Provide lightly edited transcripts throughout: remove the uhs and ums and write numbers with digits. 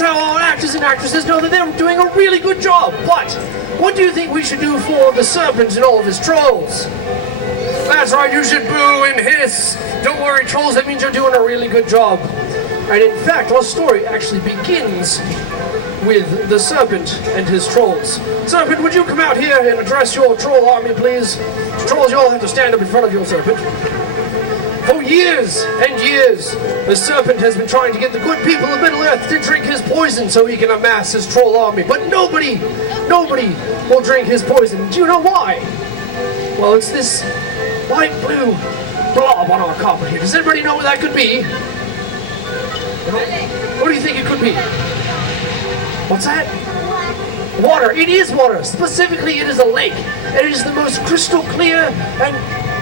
That's how our actors and actresses know that they're doing a really good job. But what do you think we should do for the serpent and all of his trolls? That's right, you should boo and hiss. Don't worry, trolls, that means you're doing a really good job. And in fact, our story actually begins with the serpent and his trolls. Serpent, would you come out here and address your troll army, please? Trolls, you all have to stand up in front of your serpent. For years and years, the serpent has been trying to get the good people of Middle-earth to drink his poison so he can amass his troll army. But nobody will drink his poison. Do you know why? Well, it's this light blue blob on our carpet here. Does anybody know what that could be? What do you think it could be? What's that? Water. It is water. Specifically, it is a lake. It is the most crystal clear and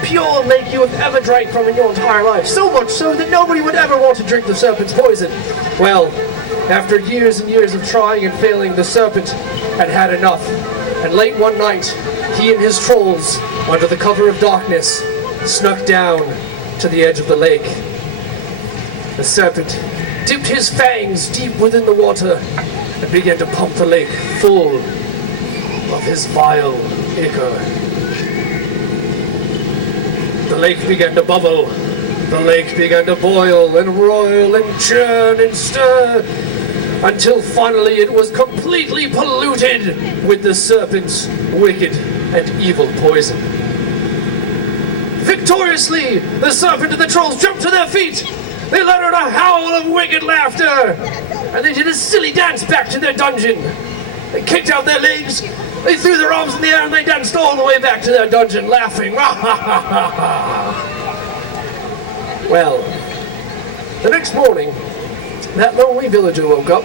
pure lake you have ever drank from in your entire life. So much so that nobody would ever want to drink the serpent's poison. Well, after years and years of trying and failing, the serpent had had enough. And late one night, he and his trolls, under the cover of darkness, snuck down to the edge of the lake. The serpent dipped his fangs deep within the water and began to pump the lake full of his vile ichor. The lake began to bubble. The lake began to boil and roil and churn and stir until finally it was completely polluted with the serpent's wicked and evil poison. Victoriously, the serpent and the trolls jumped to their feet. They let out a howl of wicked laughter, and they did a silly dance back to their dungeon. They kicked out their legs, they threw their arms in the air, and they danced all the way back to their dungeon, laughing. Well, the next morning, that lonely villager woke up,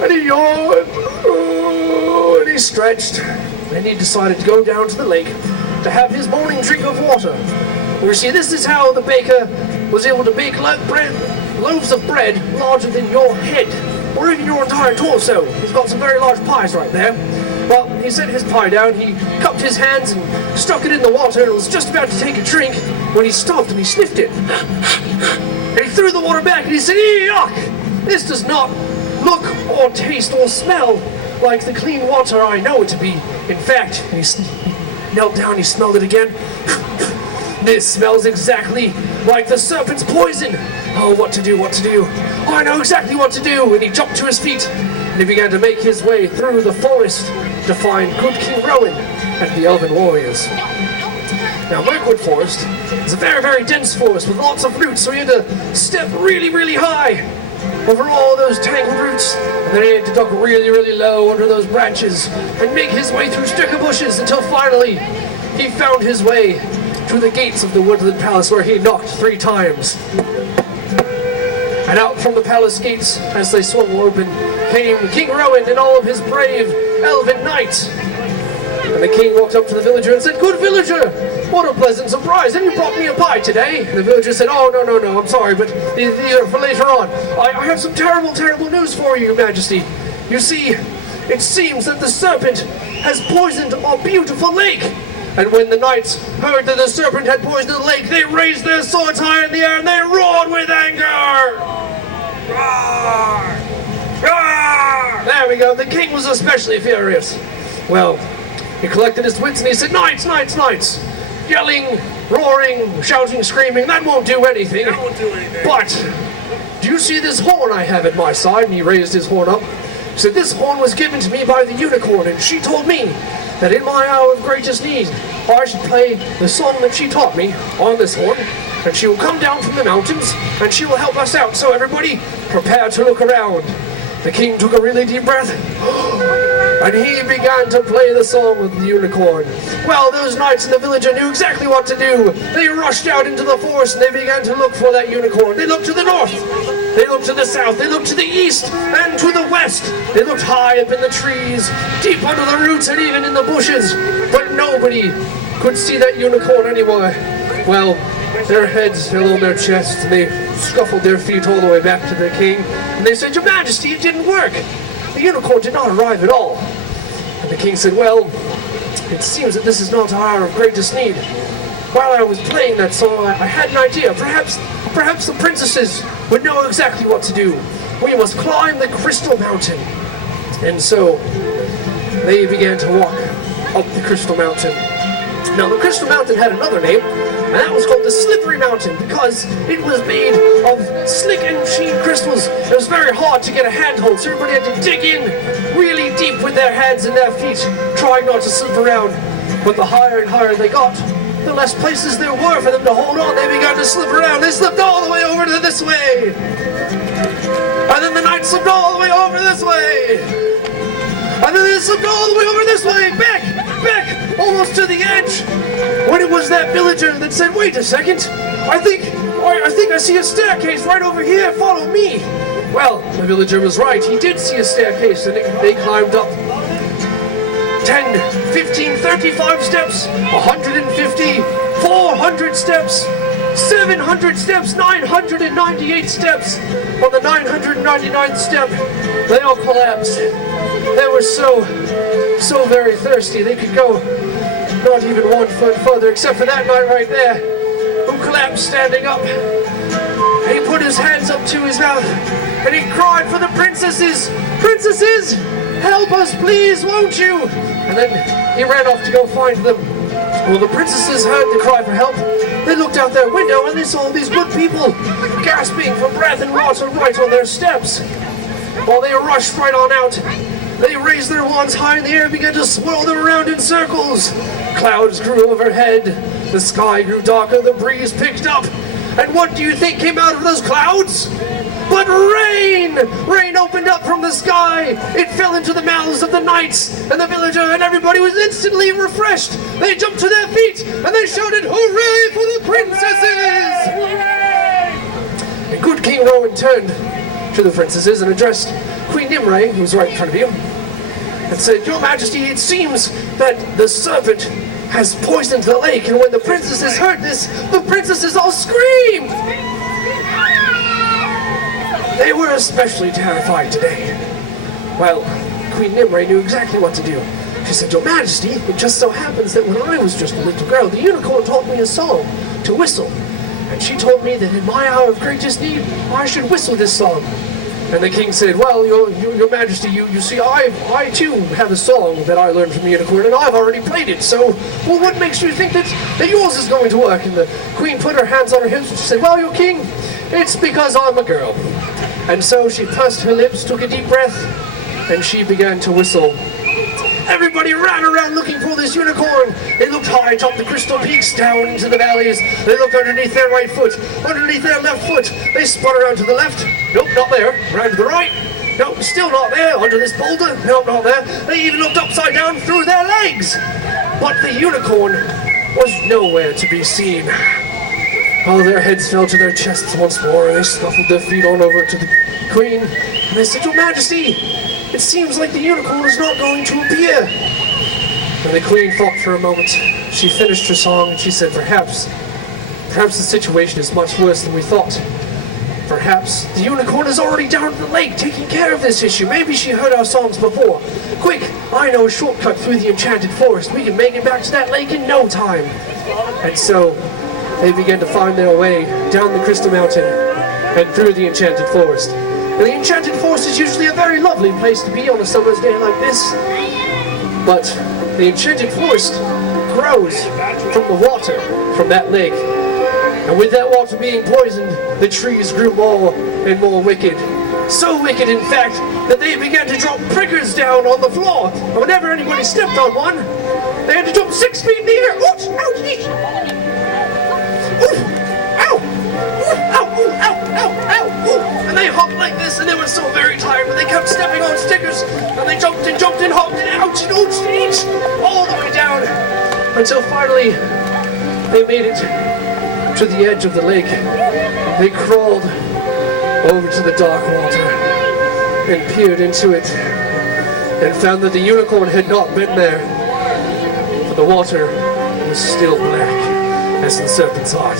and he yawned, and he stretched, and he decided to go down to the lake to have his morning drink of water. You see, this is how the baker was able to bake loaves of bread larger than your head, or even your entire torso. He's got some very large pies right there. Well, he set his pie down, he cupped his hands and stuck it in the water and was just about to take a drink when he stopped and he sniffed it. And he threw the water back and he said, "Yuck! This does not look or taste or smell like the clean water I know it to be. In fact," he knelt down, he smelled it again. "This smells exactly like the serpent's poison. Oh, what to do, what to do? Oh, I know exactly what to do." And he jumped to his feet and he began to make his way through the forest to find good King Rowan and the elven warriors. Now, Mirkwood Forest is a very, very dense forest with lots of roots, so he had to step really, really high over all those tangled roots, and then he had to duck really, really low under those branches and make his way through sticker bushes until finally he found his way to the gates of the Woodland Palace, where he knocked 3 times. And out from the palace gates, as they swung open, came King Rowan and all of his brave elven knights. And the king walked up to the villager and said, "Good villager, what a pleasant surprise, and you brought me a pie today." And the villager said, "Oh, no, I'm sorry, but these are for later on. I have some terrible, terrible news for you, Your Majesty. You see, it seems that the serpent has poisoned our beautiful lake." And when the knights heard that the serpent had poisoned the lake, they raised their swords high in the air and they roared with anger. Roar! Roar! There we go. The king was especially furious. Well, he collected his wits and he said, "Knights, knights, knights! Yelling, roaring, shouting, screaming, that won't do anything. That won't do anything. But, do you see this horn I have at my side?" And he raised his horn up. He said, "This horn was given to me by the unicorn, and she told me that in my hour of greatest need, I should play the song that she taught me on this horn, and she will come down from the mountains, and she will help us out. So everybody, prepare to look around." The king took a really deep breath, and he began to play the song of the unicorn. Well, those knights and the villager knew exactly what to do. They rushed out into the forest, and they began to look for that unicorn. They looked to the north, they looked to the south, they looked to the east, and to the west. They looked high up in the trees, deep under the roots, and even in the bushes, but nobody could see that unicorn anymore. Well, their heads fell on their chests, and they scuffled their feet all the way back to the king, and they said, "Your Majesty, it didn't work. The unicorn did not arrive at all." And the king said, "Well, it seems that this is not our hour of greatest need. While I was playing that song, I had an idea. Perhaps the princesses would know exactly what to do. we must climb the Crystal Mountain. And so they began to walk up the Crystal Mountain. Now, the Crystal Mountain had another name, and that was called the Slippery Mountain, because it was made of slick and sheen crystals. It was very hard to get a handhold, so everybody had to dig in really deep with their hands and their feet, trying not to slip around. But the higher and higher they got, the less places there were for them to hold on. They began to slip around. They slipped all the way over to this way. And then the knight slipped all the way over this way. And then they slipped all the way over this way. Back, almost to the edge. When it was that villager that said, "Wait a second, I think I see a staircase right over here. Follow me." Well, the villager was right. He did see a staircase, and they climbed up 10, 15, 35 steps, 150, 400 steps, 700 steps, 998 steps. On the 999th step, they all collapsed. They were so very thirsty, they could go not even 1 foot further, except for that knight right there, who collapsed standing up. He put his hands up to his mouth, and he cried for the princesses. "Princesses, help us, please, won't you?" And then he ran off to go find them. Well, the princesses heard the cry for help. They looked out their window, and they saw these good people gasping for breath and water right on their steps. While they rushed right on out, they raised their wands high in the air and began to swirl them around in circles. Clouds grew overhead. The sky grew darker. The breeze picked up. And what do you think came out of those clouds? But rain! Rain opened up from the sky. It fell into the mouths of the knights and the villager, and everybody was instantly refreshed. They jumped to their feet and they shouted, "Hooray for the princesses!" And good King Rowan turned to the princesses and addressed Queen Nimue, who was right in front of you, and said, "Your Majesty, it seems that the serpent has poisoned the lake." And when the princesses heard this, the princesses all screamed. They were especially terrified today. Well, Queen Nimue knew exactly what to do. She said, "Your Majesty, it just so happens that when I was just a little girl, the unicorn taught me a song to whistle. And she told me that in my hour of greatest need, I should whistle this song." And the king said, "Well, your Majesty, you see, I too have a song that I learned from the unicorn, and I've already played it. So, well, what makes you think that yours is going to work?" And the queen put her hands on her hips and she said, "Well, your king, it's because I'm a girl." And so she pursed her lips, took a deep breath, and she began to whistle. Everybody ran around looking for this unicorn. They looked high atop the crystal peaks, down into the valleys. They looked underneath their right foot, underneath their left foot. They spun around to the left. Nope, not there. Around to the right. Nope, still not there. Under this boulder. Nope, not there. They even looked upside down through their legs. But the unicorn was nowhere to be seen. Oh, their heads fell to their chests once more, and they snuffled their feet on over to the queen. And they said, "Your Majesty, it seems like the unicorn is not going to appear." And the queen thought for a moment. She finished her song and she said, Perhaps the situation is much worse than we thought. Perhaps the unicorn is already down at the lake taking care of this issue. Maybe she heard our songs before. Quick, I know a shortcut through the enchanted forest. We can make it back to that lake in no time." And so they began to find their way down the Crystal Mountain and through the enchanted forest. And the enchanted forest is usually a very lovely place to be on a summer's day like this. But the enchanted forest grows from the water from that lake. And with that water being poisoned, the trees grew more and more wicked. So wicked, in fact, that they began to drop prickers down on the floor. And whenever anybody stepped on one, they had to jump 6 feet in the air. Oops! Ouch! Eesh. Ooh! Ow! Ooh! Ow! Ooh! Ow! Ow! Ow! Ooh! And they hopped like this, and they were so very tired, but they kept stepping on stickers, and they jumped and hopped and ouch and ooch and each, all the way down, until finally they made it to the edge of the lake. They crawled over to the dark water and peered into it and found that the unicorn had not been there, for the water was still black as the serpent's heart.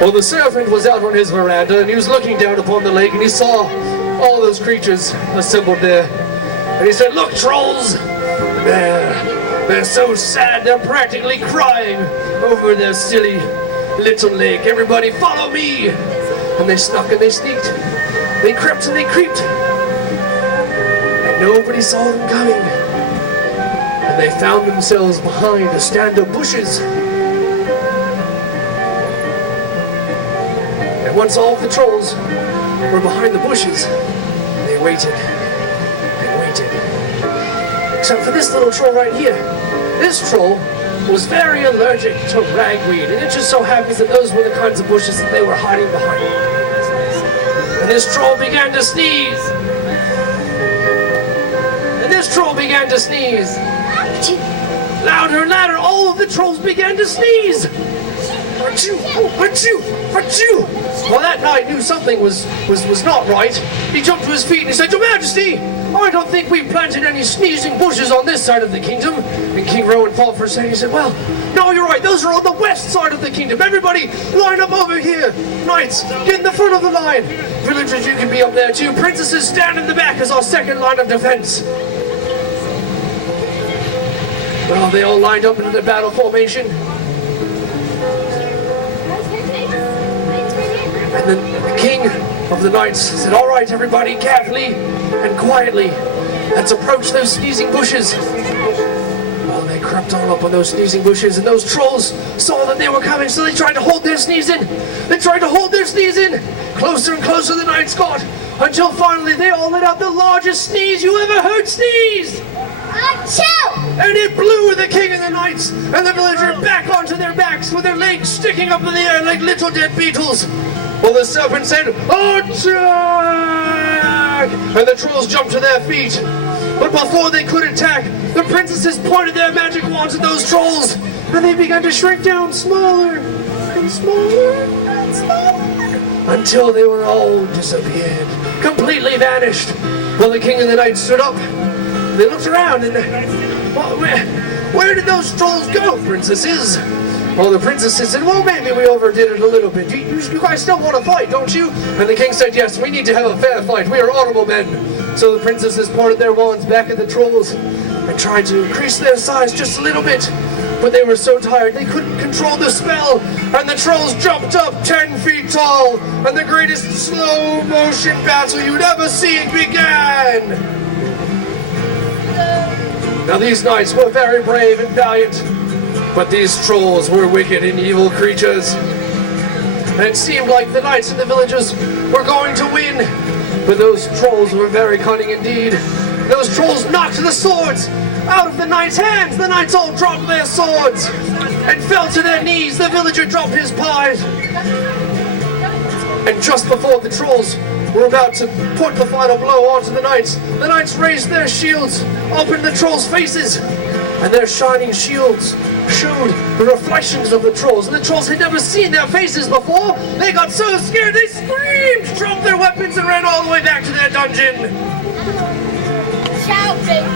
Well, the serpent was out on his veranda and he was looking down upon the lake and he saw all those creatures assembled there. And he said, "Look, trolls, they're so sad, they're practically crying over their silly little lake. Everybody follow me!" And they snuck and they sneaked They crept and they creeped, and nobody saw them coming. And they found themselves behind a stand of bushes. And once all of the trolls were behind the bushes, they waited and waited. Except for this little troll right here. This troll was very allergic to ragweed, and it just so happens that those were the kinds of bushes that they were hiding behind. And this troll began to sneeze. And this troll began to sneeze. Louder and louder, all of the trolls began to sneeze. Achoo! Achoo! Achoo! Well, that knight knew something was not right. He jumped to his feet and he said, "Your Majesty, I don't think we've planted any sneezing bushes on this side of the kingdom." And King Rowan thought for a second. He said, "Well, no, you're right. Those are on the west side of the kingdom. Everybody, line up over here. Knights, get in the front of the line. Villagers, you can be up there too. Princesses, stand in the back as our second line of defense." Well, they all lined up into the battle formation. And then the king of the knights said, "All right, everybody, carefully and quietly, let's approach those sneezing bushes." Well, they crept all up on those sneezing bushes, and those trolls saw that they were coming, so they tried to hold their sneeze in. They tried to hold their sneeze in. Closer and closer the knights got, until finally they all let out the largest sneeze you ever heard sneeze. Achoo! And it blew the king and the knights and the villager back onto their backs with their legs sticking up in the air like little dead beetles. Well, the serpent said, "Attack!" And the trolls jumped to their feet. But before they could attack, the princesses pointed their magic wands at those trolls, and they began to shrink down smaller and smaller and smaller, until they were all disappeared, completely vanished. Well, the king and the knights stood up. They looked around and, well, where did those trolls go, princesses? Well, the princesses said, "Well, maybe we overdid it a little bit. You guys still want to fight, don't you?" And the king said, "Yes, we need to have a fair fight. We are honorable men." So the princesses pointed their wands back at the trolls and tried to increase their size just a little bit. But they were so tired they couldn't control the spell, and the trolls jumped up 10 feet tall, and the greatest slow motion battle you'd ever seen began. Now these knights were very brave and valiant, but these trolls were wicked and evil creatures. And it seemed like the knights and the villagers were going to win, but those trolls were very cunning indeed. Those trolls knocked the swords out of the knights' hands. The knights all dropped their swords and fell to their knees. The villager dropped his pies. And just before the trolls were about to put the final blow onto the knights raised their shields up in the trolls' faces, and their shining shields showed the reflections of the trolls, and the trolls had never seen their faces before. They got so scared they screamed, dropped their weapons, and ran all the way back to their dungeon. Shouting.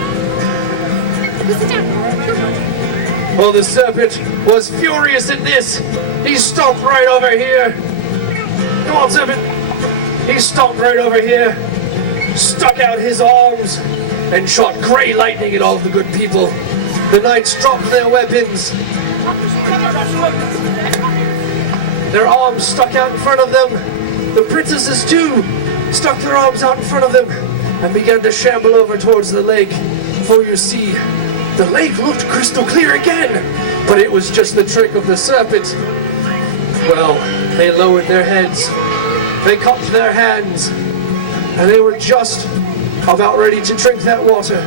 Well, the serpent was furious at this. He stomped right over here. Come on, serpent. He stomped right over here, stuck out his arms, and shot gray lightning at all the good people. The knights dropped their weapons. Their arms stuck out in front of them. The princesses, too, stuck their arms out in front of them and began to shamble over towards the lake. For you see, the lake looked crystal clear again, but it was just the trick of the serpent. Well, they lowered their heads. They cupped their hands, and they were just about ready to drink that water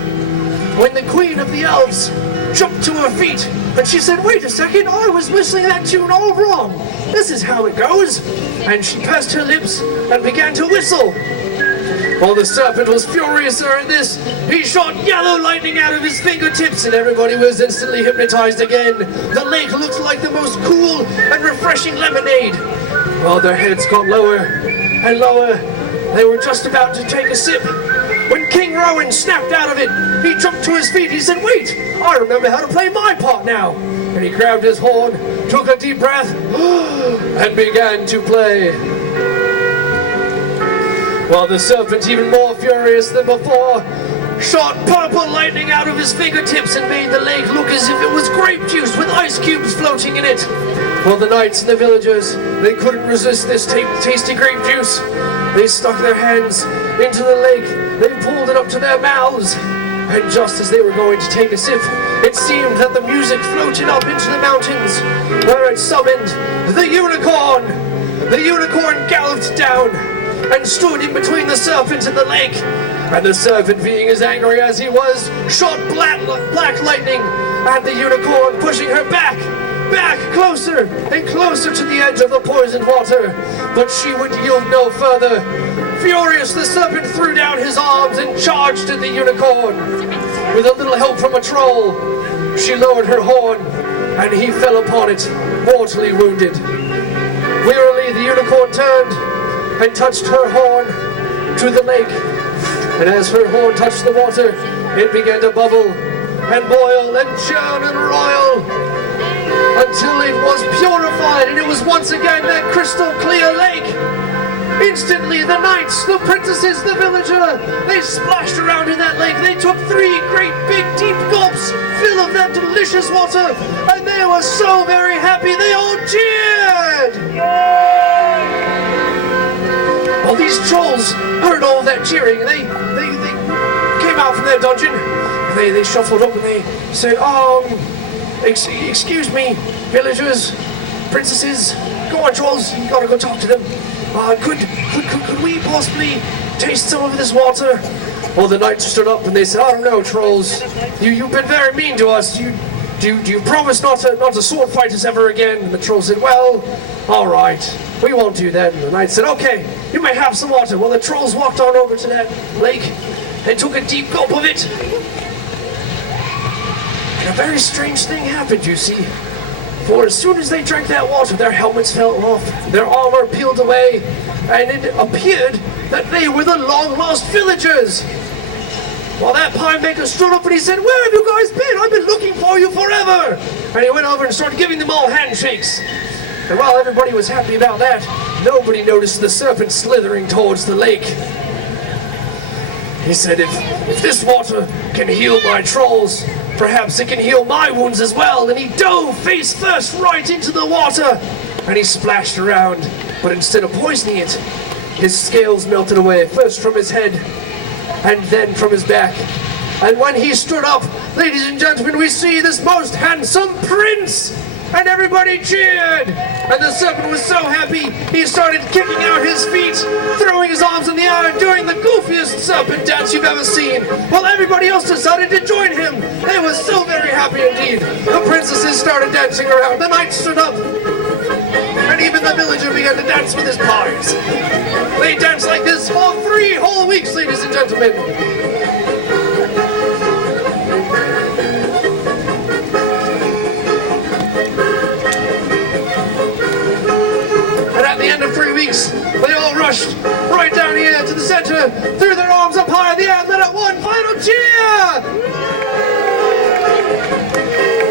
when the queen of the elves jumped to her feet, and she said, "Wait a second, I was whistling that tune all wrong. This is how it goes." And she pursed her lips and began to whistle. While the serpent was furious at this, he shot yellow lightning out of his fingertips, and everybody was instantly hypnotized again. The lake looked like the most cool and refreshing lemonade. While their heads got lower and lower, they were just about to take a sip when King Rowan snapped out of it. He jumped to his feet. He said, "Wait, I remember how to play my part now." And he grabbed his horn, took a deep breath, and began to play. While the serpent, even more furious than before, shot purple lightning out of his fingertips and made the lake look as if it was grape juice with ice cubes floating in it. While the knights and the villagers, they couldn't resist this tasty grape juice. They stuck their hands into the lake. They pulled it up to their mouths. And just as they were going to take a sip, it seemed that the music floated up into the mountains, where it summoned the unicorn. The unicorn galloped down and stood in between the serpent and the lake. And the serpent, being as angry as he was, shot black lightning at the unicorn, pushing her back, closer and closer to the edge of the poisoned water. But she would yield no further. Furious, the serpent threw down his arms and charged at the unicorn. With a little help from a troll, she lowered her horn, and he fell upon it, mortally wounded. Wearily, the unicorn turned and touched her horn to the lake. And as her horn touched the water, it began to bubble and boil and churn and roil until it was purified, and it was once again that crystal clear lake. Instantly, the knights, the princesses, the villager, they splashed around in that lake. They took 3 great big deep gulps full of that delicious water, and they were so very happy they all cheered! Well, these trolls heard all that cheering, and they came out from their dungeon. They shuffled up and they said, excuse me, villagers, princesses, go on, trolls, you gotta go talk to them. Could we possibly taste some of this water? Well, the knights stood up and they said, I don't know, trolls. You've been very mean to us. Do you promise not to sword fight us ever again? And the trolls said, well, all right, we won't do that. And the knights said, okay, you may have some water. Well, the trolls walked on over to that lake and took a deep gulp of it. And a very strange thing happened, you see. For as soon as they drank that water, their helmets fell off, their armor peeled away, and it appeared that they were the long-lost villagers. Well, that pie maker stood up and he said, where have you guys been? I've been looking for you forever. And he went over and started giving them all handshakes. And while everybody was happy about that, nobody noticed the serpent slithering towards the lake. He said, if this water can heal my trolls, perhaps it can heal my wounds as well. And he dove face first right into the water. And he splashed around. But instead of poisoning it, his scales melted away, first from his head and then from his back. And when he stood up, ladies and gentlemen, we see this most handsome prince. And everybody cheered. And the serpent was so happy, he started kicking out his feet, throwing his arms in the air, and doing the goofiest serpent dance you've ever seen. While everybody else decided to join him. They were so very happy indeed. The princesses started dancing around. The knights stood up. And even the villager began to dance with his pies. They danced like this for 3 whole weeks, ladies and gentlemen. At the end of 3 weeks, they all rushed right down here to the center, threw their arms up high in the air, and let out one final cheer!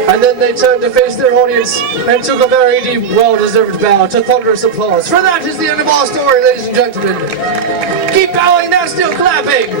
And then they turned to face their audience and took a very deep, well-deserved bow to thunderous applause. For that is the end of our story, ladies and gentlemen. Keep bowing, they're still clapping!